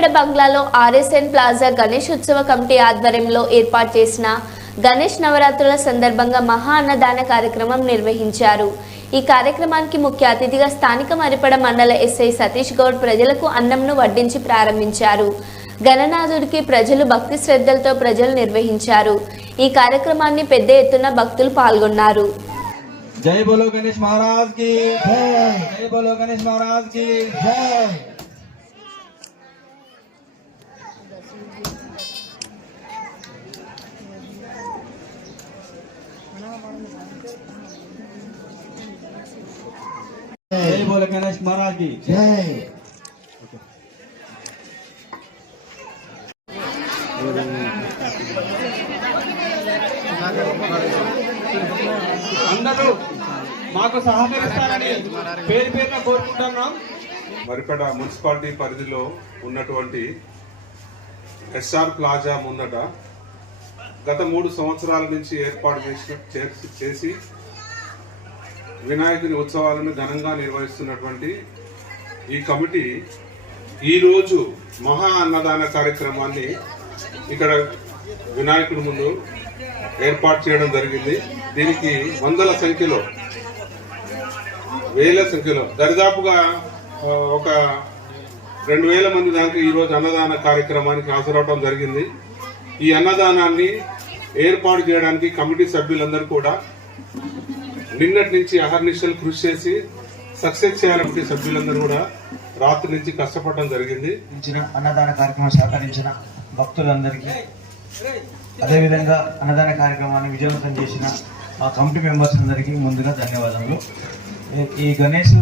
సూర్యాపేట బంగ్లాలో RSN plaza Ganesh ఉత్సవ committee ఆధ్వర్యంలో ఏర్పాటు చేసిన గణేష్ నవరాత్రుల సందర్భంగా మహా అన్నదాన కార్యక్రమం నిర్వహించారు. ఈ కార్యక్రమానికి ముఖ్య అతిథిగా స్థానిక మరిపడ మండల ఎస్ఐ సతీష్ గౌడ్ ప్రజలకు అన్నంను వడ్డించి ప్రారంభించారు. గణనాథుడికి ప్రజలు భక్తి శ్రద్ధలతో ప్రజలు నిర్వహించారు. ఈ కార్యక్రమాన్ని పెద్ద ఎత్తున భక్తులు పాల్గొన్నారు. జై బోలో గణేష్ మహారాజ్కి జై బోలో గణేష్ మహారాజ్కి జై. जय बोलो गणेश महाराज की जय అందరూ మాకు సహకరిస్తారని పేరు పేరున కోరుకుంటున్నాం మరిపడ మున్సిపాలిటీ పరిధిలో ఉన్నటువంటి ఎస్ఆర్ ప్లాజా ముందట గత మూడు సంవత్సరాల నుంచి ఏర్పాటు చేసి చేసి- చేసి వినాయకుని ఉత్సవాలను ఘనంగా నిర్వహిస్తున్నటువంటి ఈ కమిటీ ఈరోజు మహా అన్నదాన కార్యక్రమాన్ని ఇక్కడ వినాయకుడి ముందు ఏర్పాటు చేయడం జరిగింది. దీనికి వందల సంఖ్యలో వేల సంఖ్యలో దరిదాపుగా ఒక రెండు వేల మంది దాకా ఈరోజు అన్నదాన కార్యక్రమానికి హాజరవడం జరిగింది. ఈ అన్నదానాన్ని ఏర్పాటు చేయడానికి కమిటీ సభ్యులందరూ కూడా నిన్నటి నుంచి అహర్నిశలు కృషి చేసి సక్సెస్ చేయాలంటే సభ్యులందరూ కూడా రాత్రి నుంచి కష్టపడడం జరిగింది. ఇచ్చిన అన్నదాన కార్యక్రమం సహకరించిన భక్తులందరికీ అదేవిధంగా అన్నదాన కార్యక్రమాన్ని విజయవంతం చేసిన మా కమిటీ మెంబర్స్ అందరికీ ముందుగా ధన్యవాదాలు ఈ- ఈ గణేష్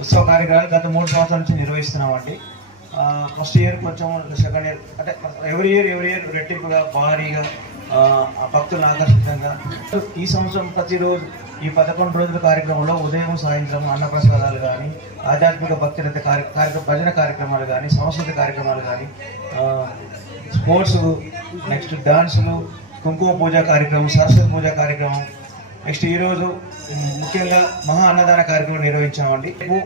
ఉత్సవ కార్యక్రమాలు గత మూడు సంవత్సరాల నుంచి నిర్వహిస్తున్నామండి. ఫస్ట్ ఇయర్ కొంచెం సెకండ్ ఇయర్ అంటే ఎవ్రీ ఇయర్ ఎవ్రీ ఇయర్ రెట్టింపుగా భారీగా ఆ, భక్తులను ఆకర్షితంగా ఈ సంవత్సరం ప్రతిరోజు ఈ పదకొండు రోజుల కార్యక్రమంలో ఉదయం సాయంత్రం అన్నప్రసాదాలు కానీ ఆధ్యాత్మిక భక్తులైతే కార్యక్రమ భజన కార్యక్రమాలు కానీ సంస్కృతి కార్యక్రమాలు కానీ స్పోర్ట్స్ నెక్స్ట్ డాన్సులు కుంకుమ పూజ కార్యక్రమం సరస్వతి పూజ కార్యక్రమం. నెక్స్ట్ ఈరోజు ముఖ్యంగా మహా అన్నదాన కార్యక్రమం నిర్వహించామండి. రేపు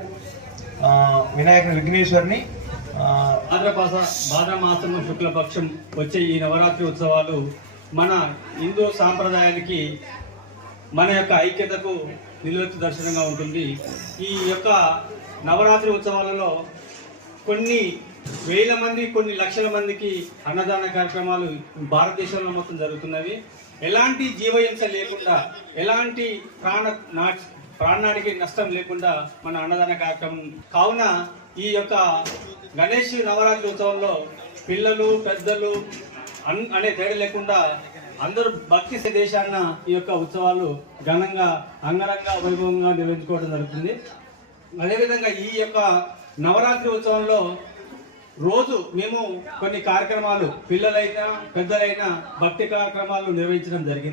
వినాయకుని విఘ్నేశ్వరిని భాద్రపాస భాద్రమాసము శుక్లపక్షం వచ్చే ఈ నవరాత్రి ఉత్సవాలు మన హిందూ సాంప్రదాయానికి మన యొక్క ఐక్యతకు నిలువెత్తు దర్శనంగా ఉంటుంది. ఈ యొక్క నవరాత్రి ఉత్సవాలలో కొన్ని వేల మంది కొన్ని లక్షల మందికి అన్నదాన కార్యక్రమాలు భారతదేశంలో మొత్తం జరుగుతున్నవి. ఎలాంటి జీవహింస లేకుండా ఎలాంటి ప్రాణ నా ప్రాణానికి నష్టం లేకుండా మన అన్నదాన కార్యక్రమం. కావున ఈ యొక్క గణేష్ నవరాత్రి ఉత్సవంలో పిల్లలు పెద్దలు అన్ అనే తేడా లేకుండా అందరూ భక్తి దేశాన్న ఈ యొక్క ఉత్సవాలు ఘనంగా అంగరంగ వైభవంగా నిర్వహించుకోవడం జరుగుతుంది. అదేవిధంగా ఈ యొక్క నవరాత్రి ఉత్సవంలో రోజు మేము కొన్ని కార్యక్రమాలు పిల్లలైనా పెద్దలైనా భక్తి కార్యక్రమాలు నిర్వహించడం జరిగింది.